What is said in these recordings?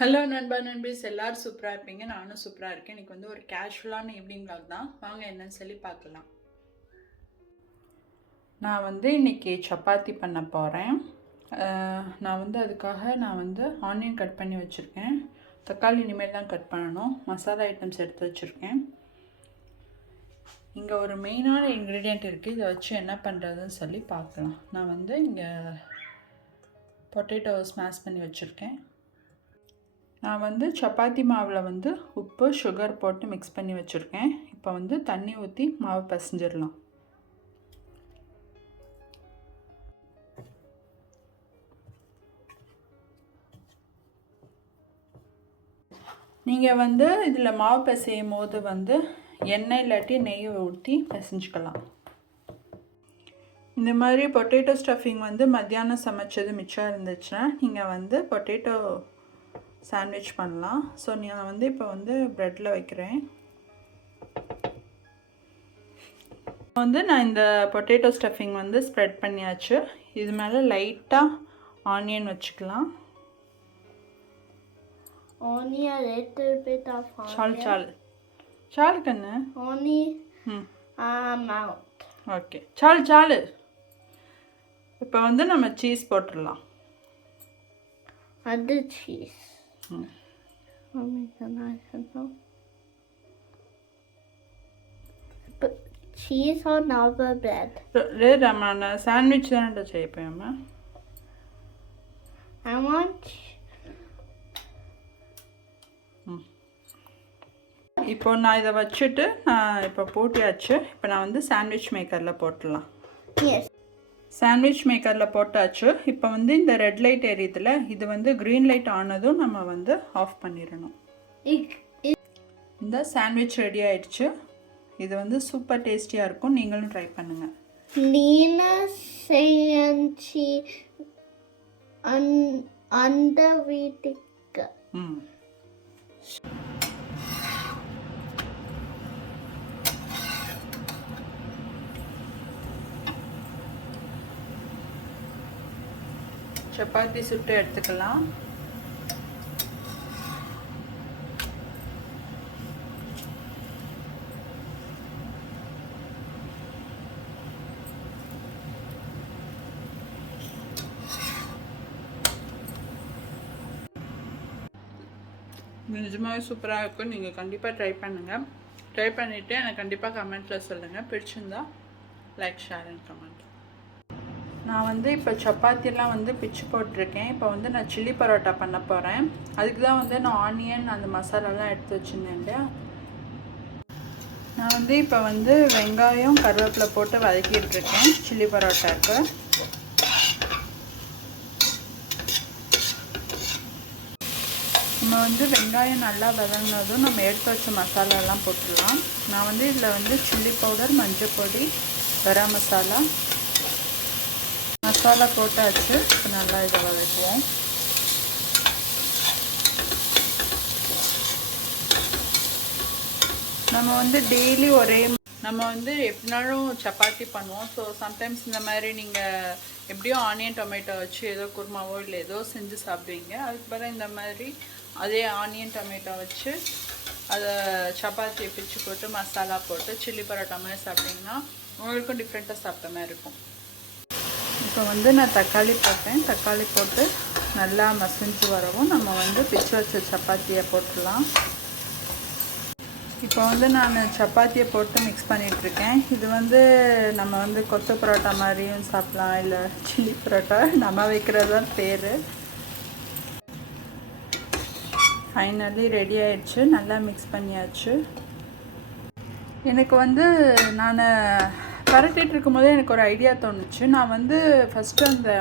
Hello நண்பா நண்பீஸ். எல்லோரும் சூப்பராக இருப்பீங்க. நானும் சூப்பராக இருக்கேன். இன்னைக்கு வந்து ஒரு கேஷுவலான ஈவினிங் vlog தான். வாங்க என்னன்னு சொல்லி பார்க்கலாம். நான் வந்து இன்றைக்கி சப்பாத்தி பண்ண போகிறேன் நான் வந்து அதுக்காக நான் வந்து ஆனியன் கட் பண்ணி வச்சுருக்கேன். தக்காளி இனிமேல் தான் கட் பண்ணணும். மசாலா ஐட்டம்ஸ் எடுத்து வச்சுருக்கேன். இங்கே ஒரு மெயினான இன்க்ரீடியண்ட் இருக்குது இதை வச்சு என்ன பண்ணுறதுன்னு சொல்லி பார்க்கலாம். நான் வந்து இங்கே பொட்டேட்டோ ஸ்மாஷ் பண்ணி வச்சுருக்கேன். நான் வந்து சப்பாத்தி மாவில் வந்து உப்பு சுகர் போட்டு மிக்ஸ் பண்ணி வச்சுருக்கேன். இப்போ வந்து தண்ணி ஊற்றி மாவு பசஞ்சிடலாம். நீங்கள் வந்து இதில் மாவு பிசையும் போது வந்து எண்ணெய் இல்லாட்டி நெய் ஊற்றி பிசைஞ்சுக்கலாம். இந்த மாதிரி பொட்டேட்டோ ஸ்டஃபிங் வந்து மத்தியானம் சமைச்சது மிச்சம் இருந்துச்சுன்னா நீங்கள் வந்து பொட்டேட்டோ சாண்ட்விச் பண்ணலாம். ஸோ நான் வந்து இப்போ வந்து ப்ரெட்டில் வைக்கிறேன். வந்து நான் இந்த பொட்டேட்டோ ஸ்டஃபிங் வந்து ஸ்ப்ரெட் பண்ணியாச்சு. இது மேலே லைட்டாக ஆனியன் வச்சுக்கலாம். Bit of onion. சால் சால் சால் கண்ணு amount. ஓகே சால் சால் இப்போ வந்து நம்ம சீஸ் போட்டுடலாம். And the cheese. ம் I'll make a nice and so. But cheese on our bread. లేదు మన శాండ్విచ్ தானே செய்யப்போம்மா I want இப்போ நான் இதை வச்சுட்டு நான் இப்போ போட்டியாச்சு இப்போ நான் வந்து சாண்ட்விச் மேக்கரில் போட்டுடலாம் yes. சாண்ட்விச் மேக்கரில் போட்டாச்சு. இப்போ வந்து இந்த ரெட் லைட் எரியுதுல இது வந்து க்ரீன் லைட் ஆனதும் நம்ம வந்து ஆஃப் பண்ணிடணும் இந்த சாண்ட்விச் ரெடி ஆயிடுச்சு. இது வந்து சூப்பர் டேஸ்டியாக இருக்கும். நீங்களும் ட்ரை பண்ணுங்கள் under reading. ம். சப்பாத்தி சுட்டு எடுத்துக்கலாம். நிஜமாகவே சூப்பராக இருக்கும். நீங்கள் கண்டிப்பாக ட்ரை பண்ணுங்கள் ட்ரை பண்ணிவிட்டு எனக்கு கண்டிப்பாக கமெண்ட்டில் சொல்லுங்கள் பிடிச்சிருந்தா லைக் ஷேர் அண்ட் கமெண்ட் நான் வந்து இப்போ சப்பாத்தியெல்லாம் வந்து பிச்சு போட்டிருக்கேன். இப்போ வந்து நான் சில்லி பரோட்டா பண்ண போகிறேன் அதுக்கு தான் வந்து நான் ஆனியன் அந்த மசாலாலாம் எடுத்து வச்சுருந்தேன் இல்லையா? நான் வந்து இப்போ வந்து வெங்காயம் கருவேப்பிலை போட்டு வதக்கிட்டு இருக்கேன். சில்லி பரோட்டாவுக்கு நம்ம வந்து வெங்காயம் நல்லா வதங்கினதும் நம்ம எடுத்து வச்ச மசாலாலாம் போட்டுடலாம். நான் வந்து இதில் வந்து சில்லி பவுடர் மஞ்சள் பொடி கரம் மசாலா மசாலா போட்டாச்சு. இப்போ நல்லா இதை வதக்குவோம். நம்ம வந்து டெய்லி ஒரே நம்ம வந்து எப்படினாலும் சப்பாத்தி பண்ணுவோம். ஸோ சம்டைம்ஸ் இந்த மாதிரி நீங்கள் எப்படியும் ஆனியன் டொமேட்டோ வச்சு ஏதோ குருமாவோ இல்லை ஏதோ செஞ்சு சாப்பிடுவீங்க. அதுக்கு பிறகு இந்த மாதிரி அதே ஆனியன் டொமேட்டோ வச்சு அதை சப்பாத்தியை பிச்சு போட்டு மசாலா போட்டு சில்லி பரோட்டா மாதிரி சாப்பிட்டிங்கன்னா உங்களுக்கும் டிஃப்ரெண்ட்டாக சாப்பிட்ட மாதிரி இருக்கும். இப்போ வந்து நான் தக்காளி போட்டேன். தக்காளி போட்டு நல்லா மசிஞ்சு வரவும் நம்ம வந்து பிச்சு வச்ச சப்பாத்தியை போட்டுடலாம். இப்போ வந்து நான் சப்பாத்தியை போட்டு மிக்ஸ் பண்ணிகிட்ருக்கேன் இது வந்து நம்ம வந்து கொத்து பரோட்டா மாதிரியும் சாப்பிட்லாம். இல்லை சில்லி பரோட்டா. நம்ம வைக்கிறது தான் பேர். ஃபைனலி ரெடி ஆயிடுச்சு. நல்லா மிக்ஸ் பண்ணியாச்சு. எனக்கு வந்து நான் பரட்டிட்டு இருக்கும்போதே எனக்கு ஒரு ஐடியா தோணுச்சு. நான் வந்து ஃபஸ்ட்டு அந்த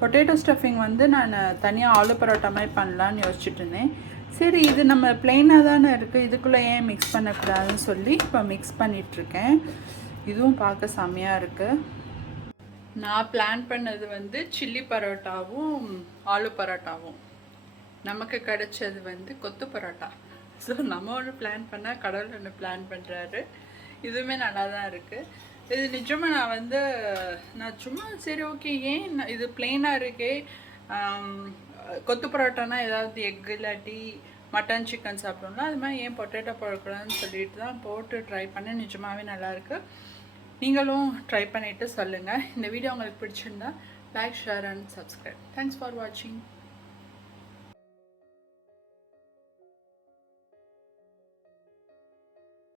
பொட்டேட்டோ ஸ்டஃபிங் வந்து நான் தனியாக ஆலு பரோட்டா மாதிரி பண்ணலான்னு யோசிச்சுட்டு இருந்தேன். சரி இது நம்ம பிளெயினாக தானே இருக்குது இதுக்குள்ளே ஏன் மிக்ஸ் பண்ணக்கூடாதுன்னு சொல்லி இப்போ மிக்ஸ் பண்ணிகிட்ருக்கேன் இதுவும் பார்க்க செம்மையாக இருக்குது நான் பிளான் பண்ணது வந்து சில்லி பரோட்டாவும் ஆலு பரோட்டாவும். நமக்கு கிடைச்சது வந்து கொத்து பரோட்டா. ஸோ நம்ம ஒன்று பிளான் பண்ணால் கடவுள் ஒன்று பிளான் பண்ணுறாரு இதுவுமே நல்லா தான் இருக்குது இது நிஜமாக நான் வந்து நான் சும்மா சரி ஓகே ஏன் இது பிளெயினாக இருக்கே? கொத்து பரோட்டானா ஏதாவது எக் இல்லாட்டி மட்டன் சிக்கன் சாப்பிடணும்ல அது மாதிரி ஏன் பொட்டேட்டோ போடக்கூடாதுன்னு சொல்லிட்டு தான் போட்டு ட்ரை பண்ணேன். நிஜமாகவே நல்லாயிருக்கு நீங்களும் ட்ரை பண்ணிவிட்டு சொல்லுங்கள் இந்த வீடியோ உங்களுக்கு பிடிச்சிருந்தா like share and subscribe thanks for வாட்சிங்